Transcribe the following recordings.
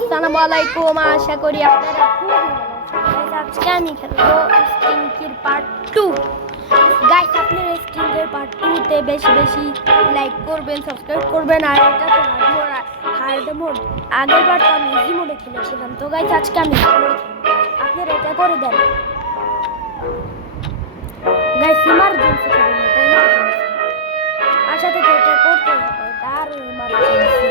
আসসালামু আলাইকুম। আশা করি আপনারা খুব ভালো আছেন। আজকে আমি খেলবো স্টিঙ্কির পার্ট 2। গাইস, আপনারা স্টিঙ্কের পার্ট 2 তে বেশি বেশি লাইক করবেন, সাবস্ক্রাইব করবেন। আর এটা তো হার্ড মোড। আগের বার তো আমি ইজি মোডে খেলেছিলাম। তো গাইস, আজকে আমি আপনারা এটা করে দেন। গাইস, ইমার্জেন্সি করেন, এটা ইমার্জেন্সি। আশা থেকে এটা করতে হবে, তার ইমার্জেন্সি।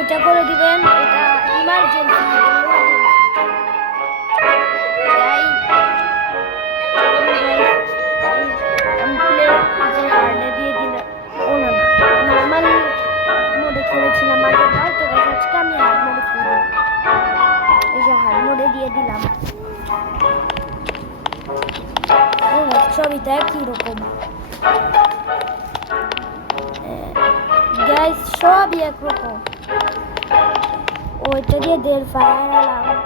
এটা করে দিবেন, এটা ইমার্জেন্সি। হার্ডে দিয়ে দিলে নর্মাল মোডে খেলেছিলাম আগের বার। তো আজকে আমি হার্ড মোডে খেলব। এই যে হার্ড মোডে দিয়ে দিলাম। ছবিটা একই রকম গাইস, সবই একরকম। ওইটা দিয়ে দের ফায়ার অ্যালার্ম।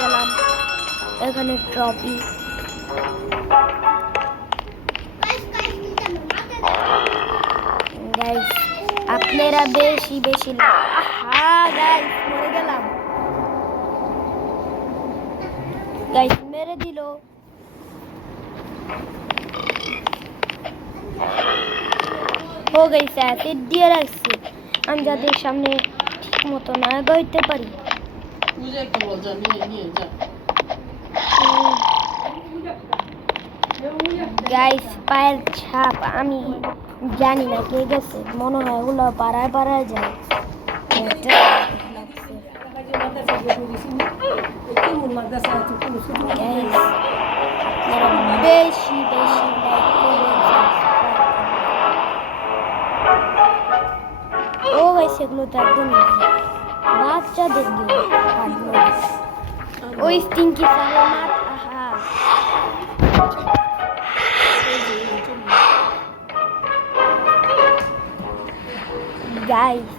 গেলাম এখানে ট্রফি। গাইস, আপনারা বেশি বেশি গাইস মরে গেলাম। গাইস মেরে দিল। ও গাইস, অ্যাসিড দিয়ে রাখছি আমি যাদের সামনে ঠিক মতো না গাইতে পারি। গাইস, পায়ের ছাপ আমি জানি না কে গেছে, মনে হয় ওগুলো পাড়ায় পাড়ায় যায়। বেশি বেশি লাইক করবেন। ও গাইস, এগুলো তো একদম বাচ্চাদের গেম। ওই স্টিঙ্কি সালামাত। আহা গাইস,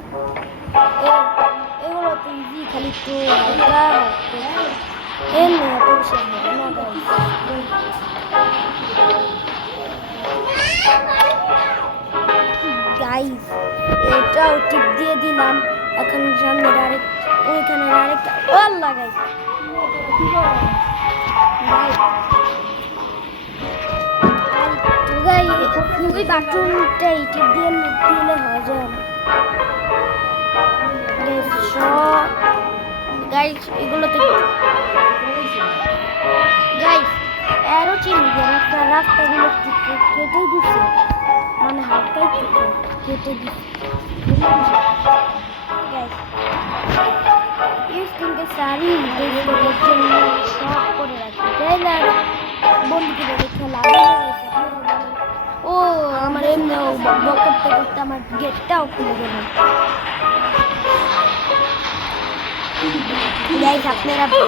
এগুলো তো ইজি, খালি একটু হালকা এর না তো না গাইস। এটাও টিপ দিয়ে দিলাম। এখন সামনে ডাইরেক্ট ওইখানে আরেকটা আল্লাহ গাইস। ওই বাথরুমটাই টিপ দিয়ে দিলে হয় যায়। গাইস, এগুলোতে গাইস আরো চিনি রাস্তাগুলো কেটে দিচ্ছে, মানে হালকাই কেটে দিচ্ছে। সারি সব করে রাখি, তাই না? বন্ধুকে খেলা ও আমার এমনি করতে করতে আমার গেটটাও খুলে গেল। গাইস, আপনারা বেশি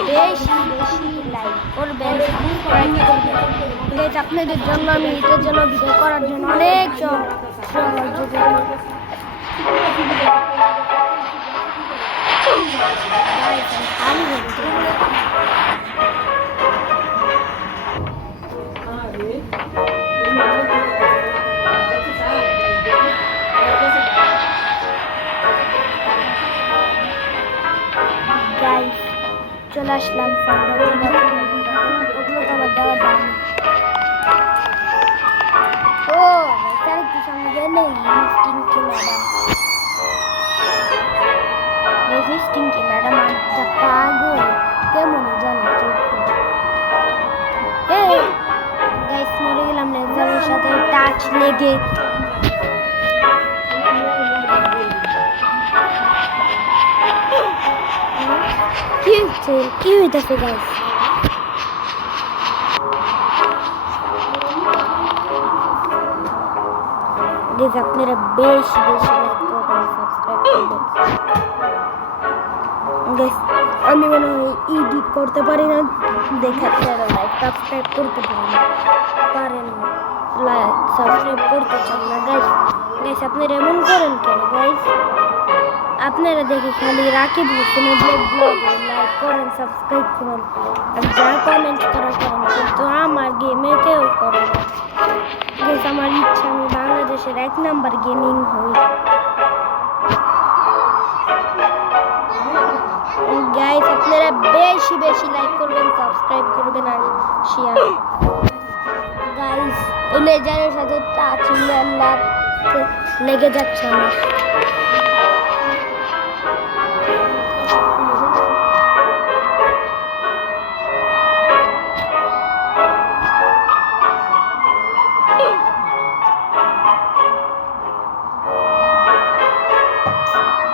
বেশি লাইক করবেন, সাবস্ক্রাইব করবেন। গাইস, আপনাদের জন্য আমি এটার জন্য ভিডিও করার জন্য অনেক চলে আসলাম। ওগুলো তো আমার দেওয়ার দাম। ও একটু সঙ্গে নেই স্টিঙ্কি ম্যাডাম। স্টিঙ্কি ম্যাডাম যা পাগল, কেমন জানো? গাইস, মরে গেলাম লেজারের সাথে টাচ লেগে। কি হইতেছে গাইস? আপনারা বেশি বেশি লাইক করবেন, সাবস্ক্রাইব করবেন। গাইস, আমি মনে হয় এডিট করতে পারি না দেখে আপনারা লাইক সাবস্ক্রাইব করতে পারেন না, লাইক সাবস্ক্রাইব করতে চান না। গাইস, আপনারা এমন করেন কেন গাইস? আপনারা দেখে খালি রাকিব হোসেনের ব্লগ লাইক করেন, সাবস্ক্রাইব করেন, আর যা কমেন্ট বেশি লাইক করবেন, সাবস্ক্রাইব করবেন আর শেয়ার। গাইস এই লেজারের সাথে টাচ লেগে যাচ্ছে আমার।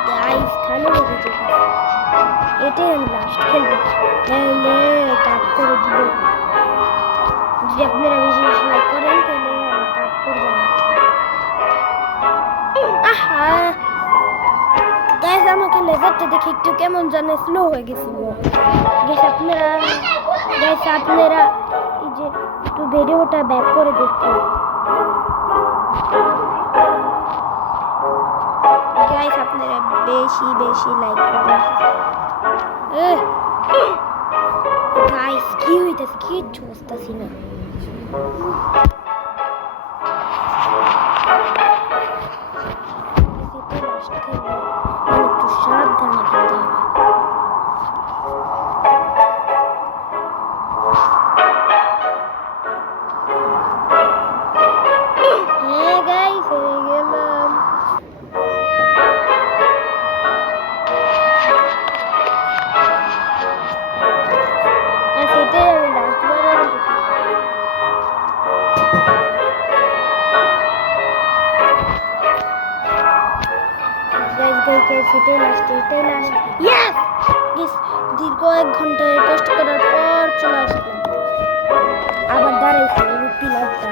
গাইস খালি লেগে যাচ্ছে, এটাই আমি লাস্ট খেলবো, নাহলে কাট করে দিব। যদি আপনারা বেশি বেশি লাইক করেন তাহলে আমি কাট করবো না। আহা গাইস আমাকে লেজারটা দেখে একটু কেমন জানে স্লো হয়ে গেছিল। গাইস আপনারা এই যে একটু ভিডিওটা ব্যাক করে দেখুন। গাইস আপনারা বেশি বেশি লাইক করবেন। গাইস কি হইতাছে, কিচ্ছু বুঝতেছি না। একটু সাবধানে খেতে হবে। হ্যাঁ গাইস হয়ে গেলাম। সেটাই আমি লাস্ট বার দীর্ঘ 1 ঘন্টা টেস্ট করার পর চলে আসলাম। আবার দাঁড়াইছি পিলারটা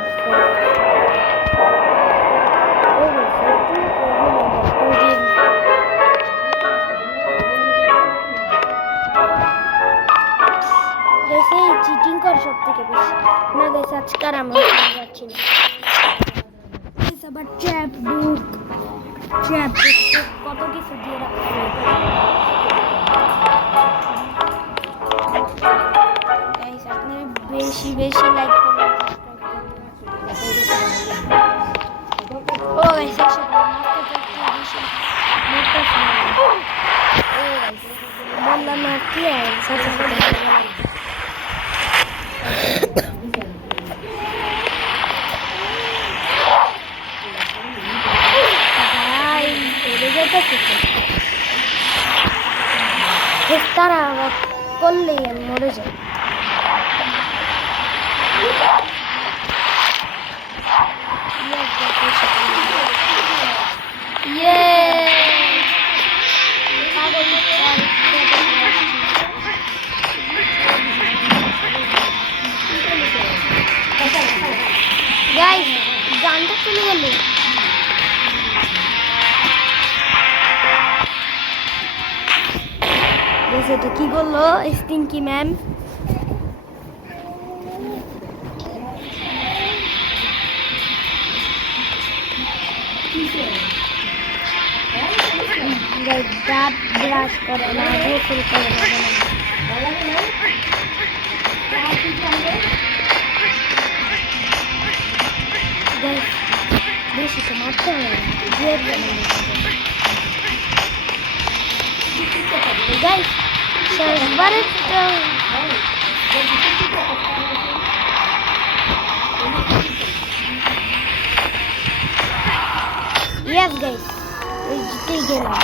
চিটিং কর সব থেকে বেশি না। গেছে আজকাল আমরা যাচ্ছি না। আবার ট্র্যাপ বুক কত কিছু দিয়ে রাখতে হবে। গাইস আপনারা বেশি বেশি লাইক করবেন। ও গাইস বললাম না কি তারা করলেই আমি মরে যাই। গাইস গানটা চলে গেল। এটা কি করলো স্টিংকি ম্যাম? দাঁত ব্রাশ করে না, গোসল করে না। বেশি তো মারতে হবে না। Guys, শেষবারের yes guys, ওই জিতেই গেলাম।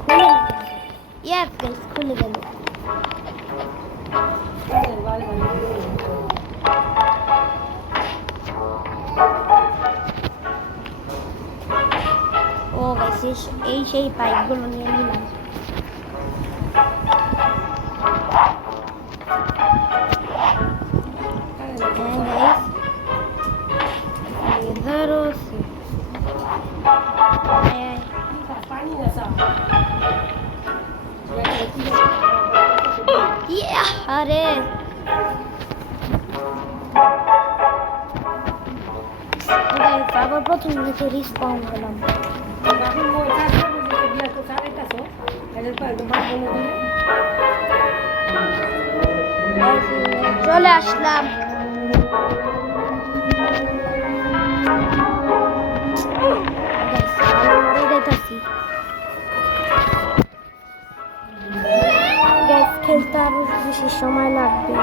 খুলে yes guys খুলে গেল। ও গাইস এই সেই পাইপগুলো নিয়ে নিলাম। अरे আবার প্রথম থেকে রিসপন্ড করলাম। চলে আসলাম। মরে যাইতাছি। তো আরো বেশি সময় লাগবে।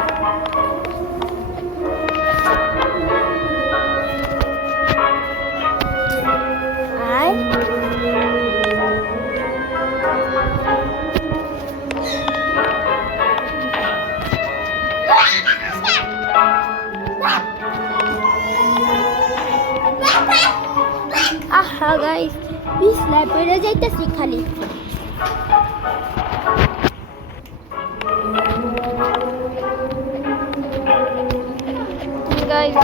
আহা গাইস, পিছলা পড়ে যাইতেছি খালি। গাইস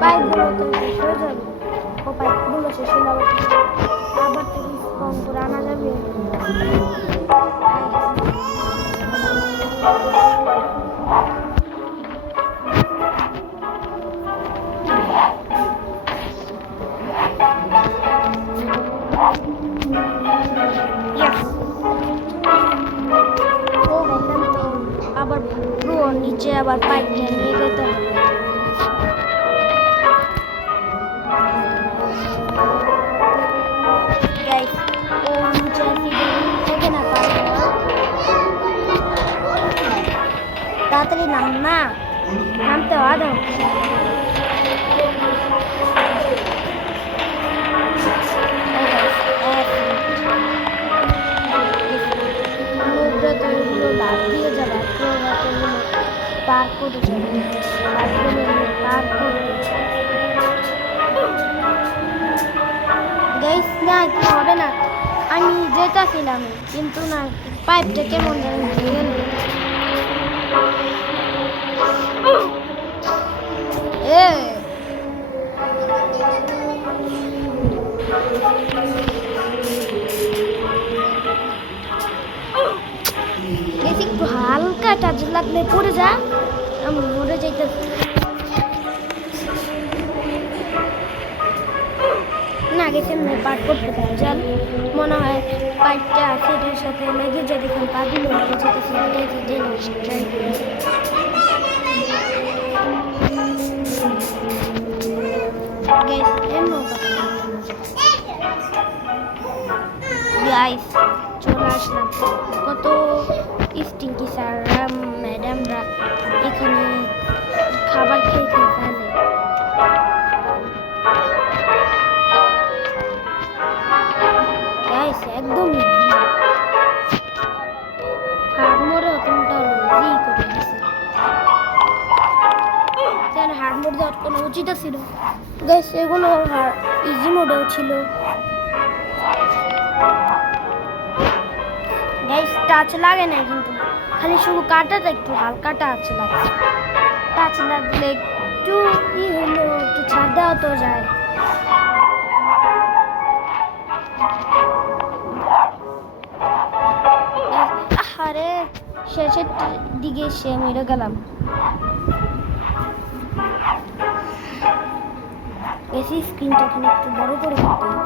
পাইপগুলো তো শেষ হয়ে যাবে। ও পাইপগুলো শেষ হলে আবার তো স্পন করে আনা যাবে। আবার পুরো নিচে আবার পাইপ নিয়ে যেতে হবে। তাড়াতাড়ি নাম না, নামতে হবে। লাভ দিয়ে যাবে পার করে যাবে, পার করবে। গাইস না, কি হবে না, আমি যেতেছিলাম কিন্তু না, পাইপটা কেমন জানি ভেঙে গেল। একটু হালকা টাচ লাগলে পড়ে যা, আমি মরে যাইতে। না গেছে পার করতে পারে জাল, মনে হয় পাইপটা সেটার সাথে লেগে যায়, দেখুন পা দিল গাইস। চলে আসলাম, কত স্টিঙ্কি স্যাররা ম্যাডামরা এখানে খাবার খেয়ে ফেলে। গাইস একদম হাড়মোড়ে অতটা ই করে দিছে, হাড়মোড় দেওয়ার কোনো উচিত ছিল। গাইস এগুলো ইজি মোডেও ছিল। গাইস টাচ লাগে না কিন্তু, খালি শুধু কাটাটা একটু হালকা টাচ লাগে। টাচ লাগলে একটু ই হলো, একটু ছাড় দেওয়া তো যায়। আরে শেষের দিকে সে মেরে গেলাম। এসি স্ক্রিনটা এখানে একটু বড় করে দিতে হবে।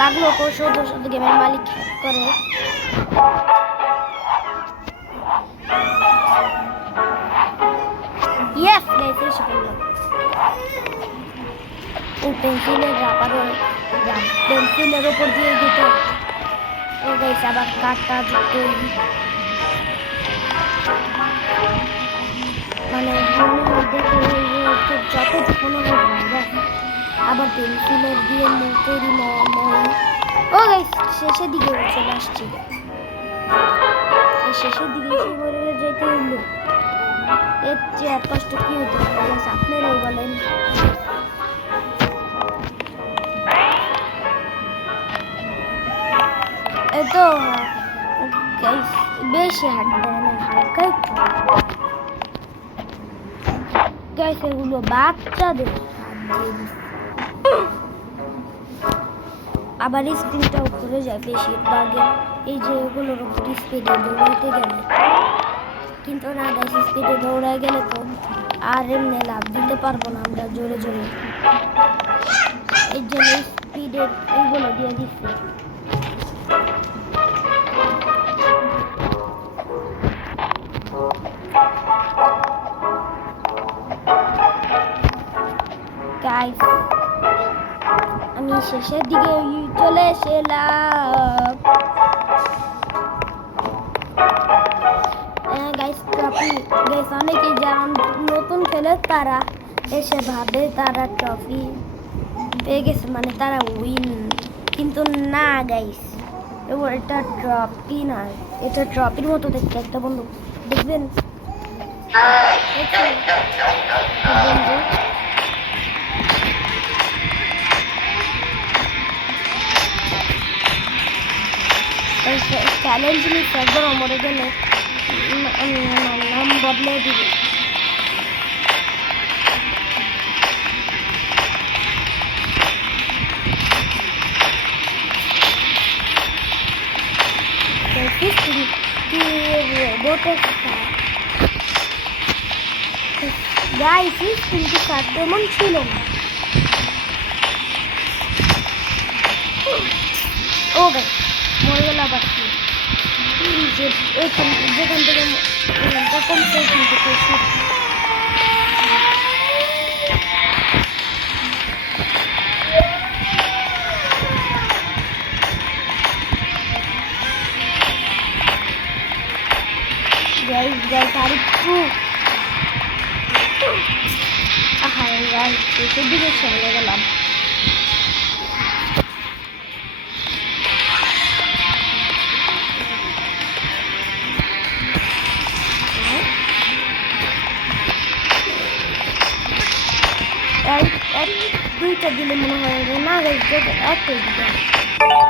লাগলো শুধু শুধু গেমের মালিক করে। ইয়েস গাইস এসে পড়লাম। ও পেন্সিলের রাবারের পেন্সিলের উপর দিয়ে দিতে। ও গাইস আবার কাটটা দিতে, মানে দেখে যতক্ষণ আবার পেন্সিলের দিয়ে তৈরি ও গাইস শেষের দিকে চলে আসছি। শেষের দিকে এসে যেতে হইলো, এর চেয়ে আর কষ্ট কি হতে পারে আপনারাই বলেন। এতো গাইস বেশি হাত দেয় না, হালকা একটু। গাইস এগুলো বাচ্চাদের আবার স্ক্রিনটা উপরে যায় বেশিরভাগে, এই যে এগুলোর উপর স্পিডে দৌড়াইতে গেলে। কিন্তু না গাইস স্পিডে দৌড়ায় গেলে তো আর এমনি লাভ দিতে পারবো না আমরা জোরে জোরে, এর জন্য স্পিডে এইগুলো দিয়ে দিচ্ছে। গাইস আমি শেষের দিকে চলে এসেলাম। গাইস ট্রফি গাইস অনেকে যারা নতুন খেলে তারা এসে ভাবে তারা ট্রফি পেয়ে গেছে মানে তারা উইন, কিন্তু না গাইস এটা ট্রফি না, এটা ট্রফির মতো দেখতে একটা বন্ধু দেখবেন বন্ধু চ্যালেঞ্জ নিচ্ছে একবার মরে গেলে আমি আমার নাম বদলে দিব। গাইস কিন্তু তেমন ছিল না। ও গাইস মরে গেল আবার কি যেখান থেকে তখন সেইখান থেকে গাইস গাইস আরেকটু গাইস শেষের দিকে চলে গেলাম। দুইটা দিলে মনে হয় না গাইস একটাই দিতে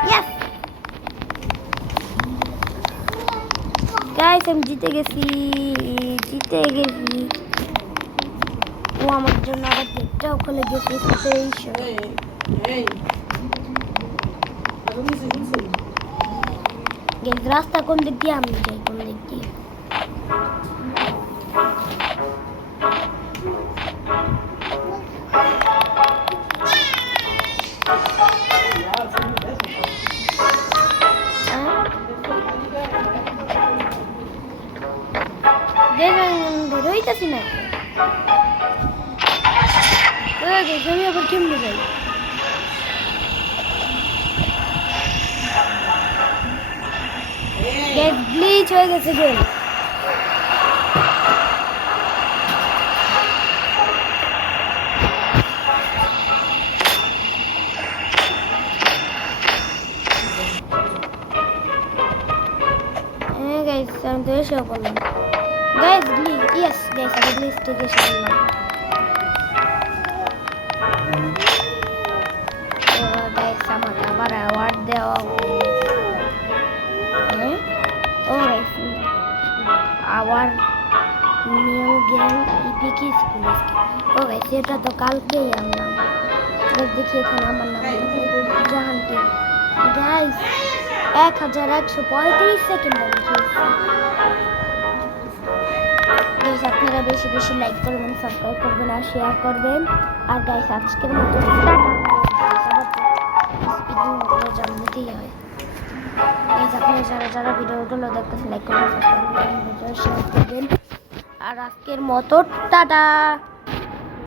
ইয়েস গাইস আমি জিতে গেছি। ও আমার জন্য আবার গেটটাও খুলে গেছে স্পেশাল। রাস্তা কোন দিক দিয়ে আমি যাই কোন দিক দিয়ে বেরোইতেছি না আমি আবার কেমনে যাই গ্লিচ হয়ে গেছে গেম। গাইস আমি তো এসেও বললাম গাইস গ্লিচ ইয়েস গাইস আমি গ্লিচ থেকে এসে বললাম। গাইস আমাকে আবার অ্যাওয়ার্ড দেওয়া our new game epic school. ও গাইস এটা তো কালকেই আনলাম। দেখি এখানে আমার নাম জাহাঙ্গীর। গাইস 1135 সেকেন্ড গাইস আপনারা বেশি বেশি লাইক করবেন, সাবস্ক্রাইব করবেন আর শেয়ার করবেন। আর গাইস আজকের মতো জানতেই হয় গাইস আপনারা যারা ভিডিওগুলো দেখতেছেন লাইক করবেন, সাবস্ক্রাইব করবেন, শেয়ার করবেন। আর আজকের মতো টাটা।